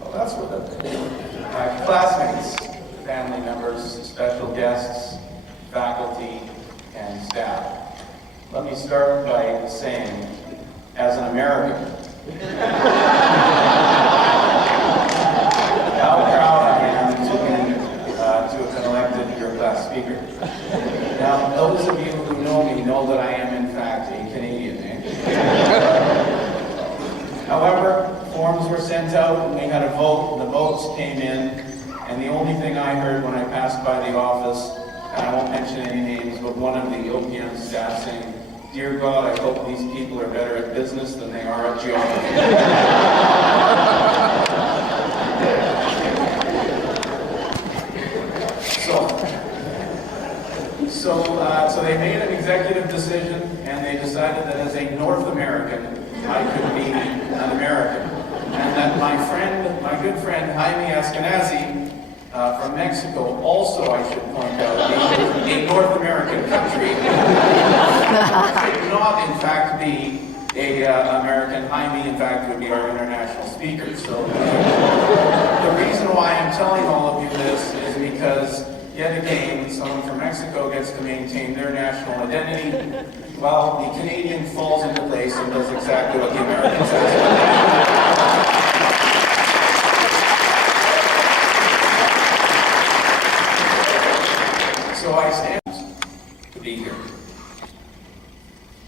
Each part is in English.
Well, that's what my classmates, family members, special guests, faculty, and staff. Let me start by saying, as an American, how proud I am to have been elected your class speaker. Now, those of you who know me know that I am, in fact, a Canadian. However, forms were sent out and we had a vote, the votes came in, and the only thing I heard when I passed by the office, and I won't mention any names, but one of the OPM staff saying, "Dear God, I hope these people are better at business than they are at geography." So they made an executive decision, and they decided that as a North American, I could be an American. And that my good friend Jaime Ashkenazi from Mexico, also I should point out, a North American country, should not in fact be a American. Jaime in fact would be our international speaker. So the reason why I'm telling all of you this is because yet again, someone from Mexico gets to maintain their national identity, while the Canadian falls into place and does exactly what the American says. So I stand to be here.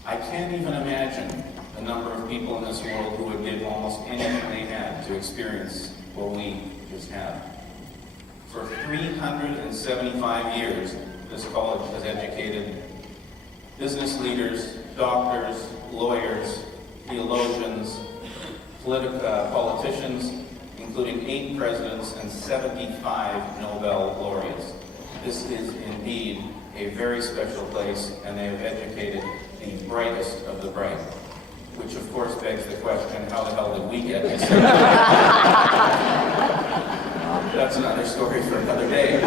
I can't even imagine the number of people in this world who would give almost anything they had to experience what we just had. For 375 years, this college has educated business leaders, doctors, lawyers, theologians, politicians, including 8 presidents and 75 Nobel laureates. This is indeed a very special place, and they have educated the brightest of the bright. Which of course begs the question, how the hell did we get this? That's another story for another day.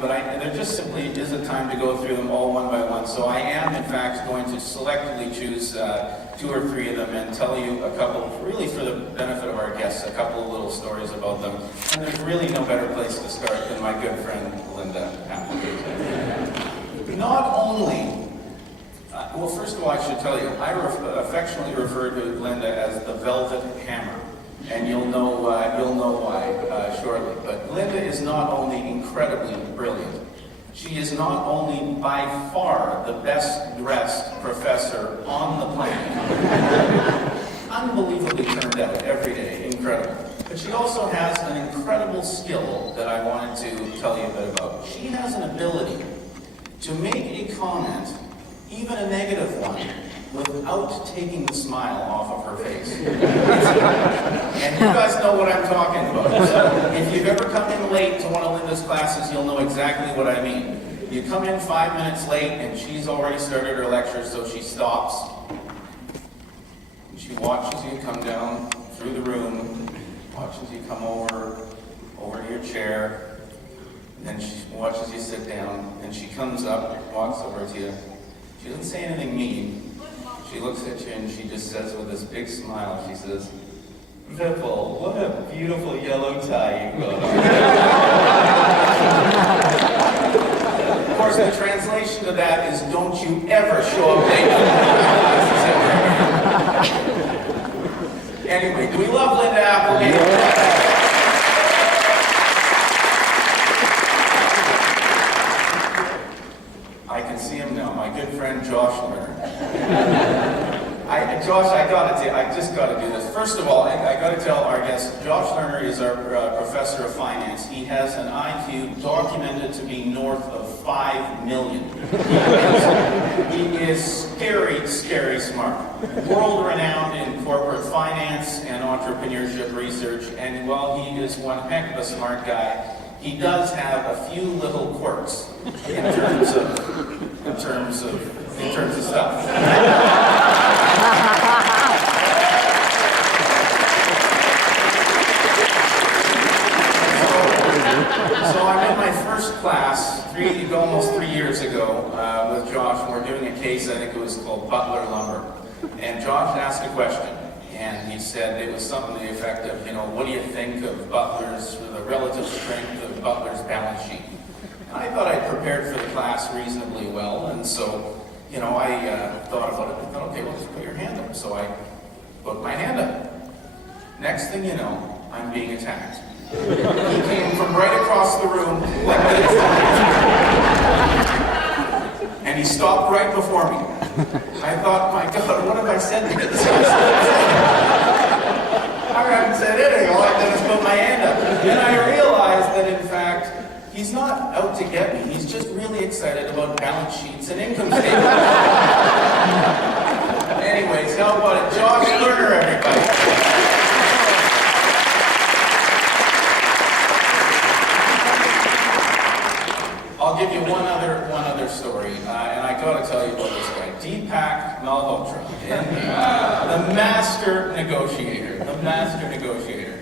But there just simply isn't time to go through them all one by one. So I am, in fact, going to selectively choose 2 or 3 of them and tell you a couple, really for the benefit of our guests, a couple of little stories about them. And there's really no better place to start than my good friend, Linda Applegate. Not only, well, first of all, I should tell you, I affectionately refer to Linda as the Velvet Hammer. And you'll know why shortly. But Linda is not only incredibly brilliant, she is not only by far the best dressed professor on the planet. Unbelievably turned out every day, incredible. But she also has an incredible skill that I wanted to tell you a bit about. She has an ability to make a comment, even a negative one, without taking the smile off of her face. And you guys know what I'm talking about. So if you've ever come in late to one of Linda's classes, you'll know exactly what I mean. You come in 5 minutes late and she's already started her lecture, so she stops. And she watches you come down through the room, watches you come over to your chair, and then she watches you sit down, and she comes up, walks over to you. She doesn't say anything mean. She looks at you and she just says with this big smile, she says, "Vipul, what a beautiful yellow tie you got on." Of course, the translation to that is, "Don't you ever show up late." Anyway, do we love Linda Applegate? I can see him now, my good friend Josh Lerner. Josh, I just got to do this. First of all, I got to tell our guests, Josh Lerner is our professor of finance. He has an IQ documented to be north of 5 million. He is scary, scary smart. World-renowned in corporate finance and entrepreneurship research, and while he is one heck of a smart guy, he does have a few little quirks in terms of stuff. So I'm in my first class, almost 3 years ago, with Josh, and we're doing a case, I think it was called Butler Lumber. And Josh asked a question, and he said it was something to the effect of, what do you think of the relative strength of Butler's balance sheet? And I thought I'd prepared for the class reasonably well, and so, I thought about it. I thought, okay, well, just put your hand up. So I put my hand up. Next thing you know, I'm being attacked. He came from right across the room like this. And he stopped right before me. I thought, my God, what have I said to this guy? I haven't said anything. All I've done is put my hand up. Then I realized that, in fact, he's not out to get me. He's just really excited about balance sheets and income statements. Anyways, how about it? Josh Lerner, everybody. I'll give you one other story, and I got to tell you about this guy, Deepak Malhotra, the master negotiator. The master negotiator.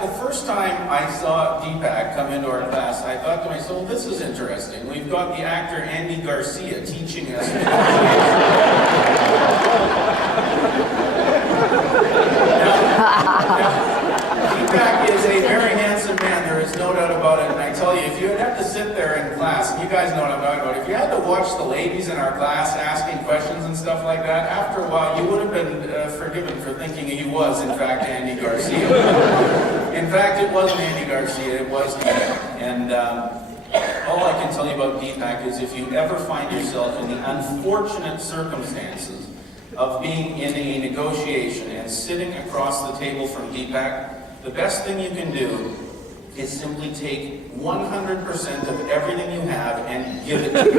The first time I saw Deepak come into our class, I thought to myself, well, this is interesting. We've got the actor Andy Garcia teaching us Deepak is a very handsome man, there is no doubt about it, and I tell you, if you would have to sit there in class, and you guys know what I'm talking about, if you had to watch the ladies in our class asking questions and stuff like that, after a while you would have been forgiven for thinking he was, in fact, Andy Garcia. In fact, it wasn't Andy Garcia, it was Deepak. And all I can tell you about Deepak is if you ever find yourself in the unfortunate circumstances of being in a negotiation and sitting across the table from Deepak, the best thing you can do is simply take 100% of everything you have and give it to him.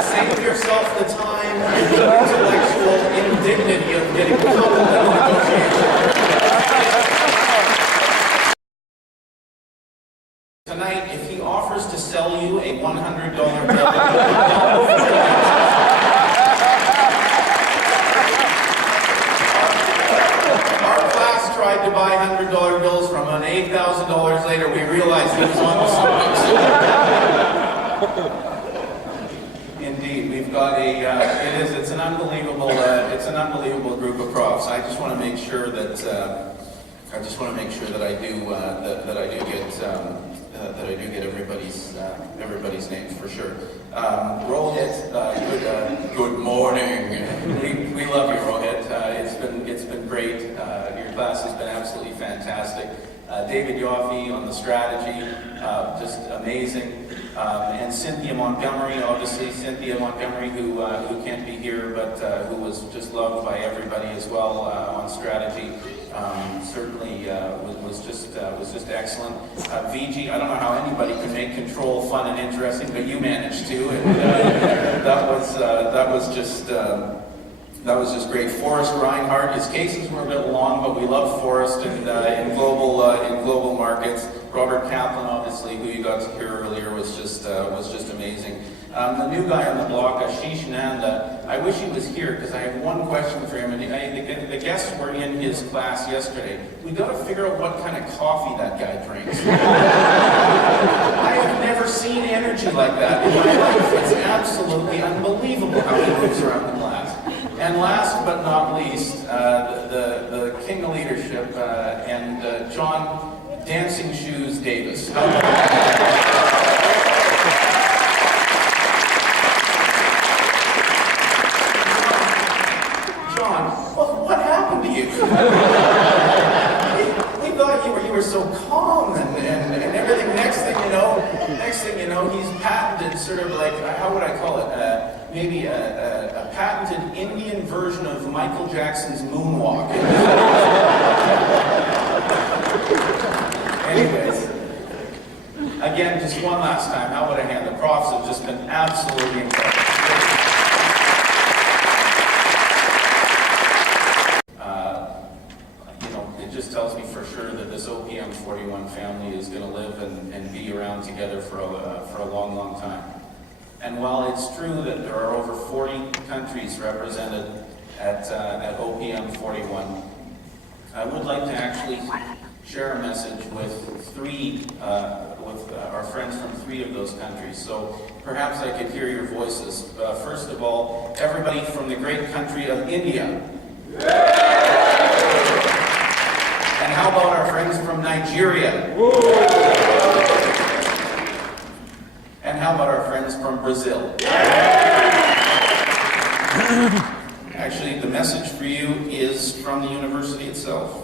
Save yourself the time and the intellectual indignity of getting caught in the negotiation. Tonight, if he offers to sell you a $100 bill, tried to buy $100 bills from him, and $8,000 later we realized he was on to something. Indeed, we've got it's an unbelievable group of profs. I just want to make sure that I do get everybody's names for sure. Rohit, good morning. We love you, Rohit. It's been great. Your class has been absolutely fantastic. David Yoffe on the strategy, just amazing. And Cynthia Montgomery, obviously Cynthia Montgomery, who can't be here, but who was just loved by everybody as well on strategy. Certainly was just excellent. VG, I don't know how anybody can make control fun and interesting, but you managed to, and that was just great. Forrest Reinhardt, his cases were a bit long, but we love Forrest and in global markets. Robert Kaplan, obviously, who you got to hear earlier, was just amazing. The new guy on the block, Ashish Nanda, I wish he was here because I have one question for him. And the guests were in his class yesterday. We got to figure out what kind of coffee that guy drinks. I have never seen energy like that in my life. It's absolutely unbelievable how he moves around the class. And last but not least, the king of leadership and John Dancing Shoes Davis. John, what happened to you? We thought you were so calm and everything. Next thing you know, he's patented sort of like, how would I call it? Maybe a patented Indian version of Michael Jackson's moonwalk. Anyways, again, just one last time, how would I hand? The profs have just been absolutely incredible. It just tells me for sure that this OPM 41 family is going to live and be around together for a long, long time. And while it's true that there are over 40 countries represented at OPM 41, I would like to actually share a message with our friends from 3 of those countries. So perhaps I could hear your voices. First of all, everybody from the great country of India. And how about our friends from Nigeria? And how about our friends from Brazil? Actually, the message for you is from the university itself.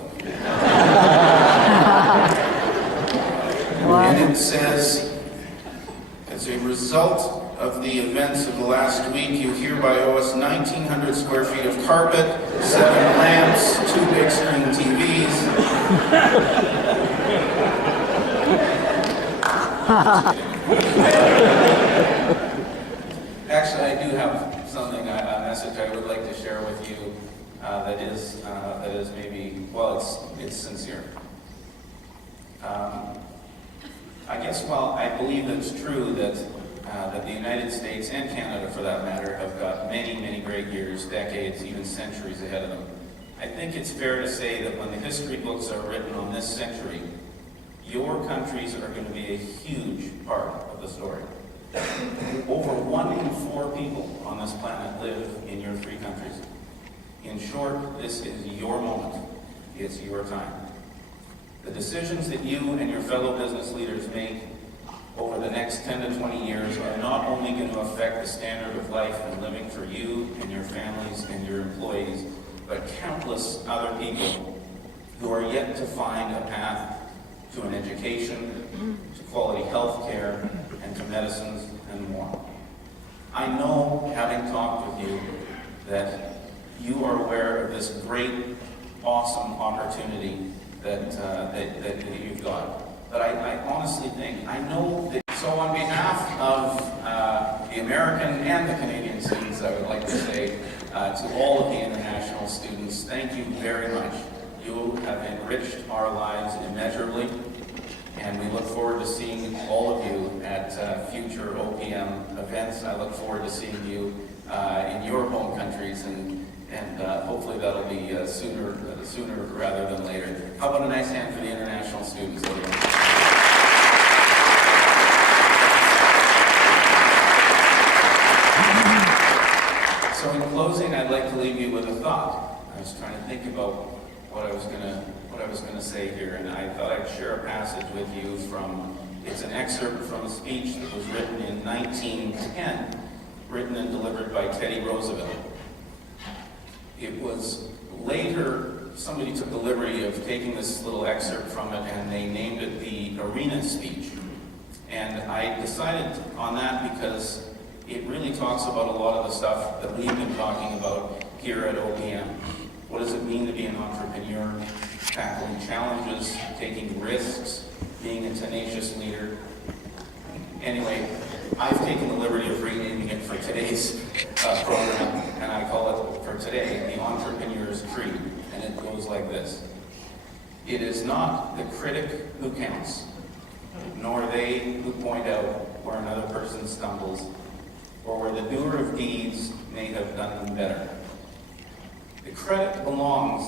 And it says, as a result of the events of the last week, you hereby owe us 1,900 square feet of carpet, 7 lamps, 2 big screen TVs. Actually, I do have something, a message I would like to share with you that is maybe, well, it's sincere. I guess, well, I believe it's true that the United States and Canada, for that matter, have got many, many great years, decades, even centuries ahead of them. I think it's fair to say that when the history books are written on this century, your countries are going to be a huge part of the story. Over 1 in 4 people on this planet live in your 3 countries. In short, this is your moment. It's your time. The decisions that you and your fellow business leaders make over the next 10 to 20 years are not only going to affect the standard of life and living for you and your families and your employees, but countless other people who are yet to find a path to an education, to quality health care, and to medicines and more. I know, having talked with you, that you are aware of this great, awesome opportunity that you've got. But I honestly think, I know that, so on behalf of the American and the Canadian students, I would like to say to all of the international students, thank you very much. You have enriched our lives immeasurably, and we look forward to seeing all of you at future OPM events. I look forward to seeing you in your home countries, and hopefully that'll be sooner rather than later. How about a nice hand for the international students? So in closing, I'd like to leave you with a thought. I was trying to think about what I was gonna say here, and I thought I'd share a passage with you from, it's an excerpt from a speech that was written in 1910, written and delivered by Teddy Roosevelt. It was later, somebody took the liberty of taking this little excerpt from it and they named it the Arena Speech. And I decided on that because it really talks about a lot of the stuff that we've been talking about here at OPM. What does it mean to be an entrepreneur? Tackling challenges, taking risks, being a tenacious leader. Anyway, I've taken the liberty of renaming it for today's program, and I call it, for today, the Entrepreneur's Creed, and it goes like this. It is not the critic who counts, nor they who point out where another person stumbles, or where the doer of deeds may have done them better. The credit belongs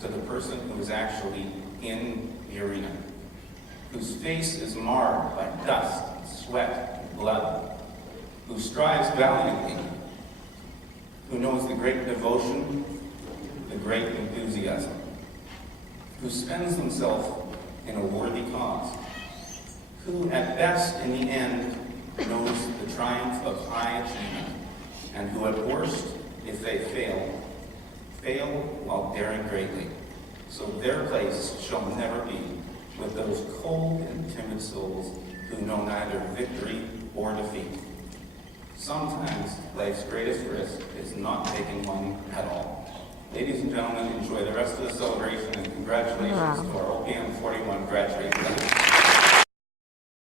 to the person who is actually in the arena, whose face is marred by dust, sweat, and blood, who strives valiantly, who knows the great devotion, the great enthusiasm, who spends himself in a worthy cause, who at best in the end knows the triumph of high achievement, and who at worst, if they fail while daring greatly. So their place shall never be with those cold and timid souls who know neither victory or defeat. Sometimes life's greatest risk is not taking one at all. Ladies and gentlemen, enjoy the rest of the celebration, and congratulations to our OPM 41 graduates.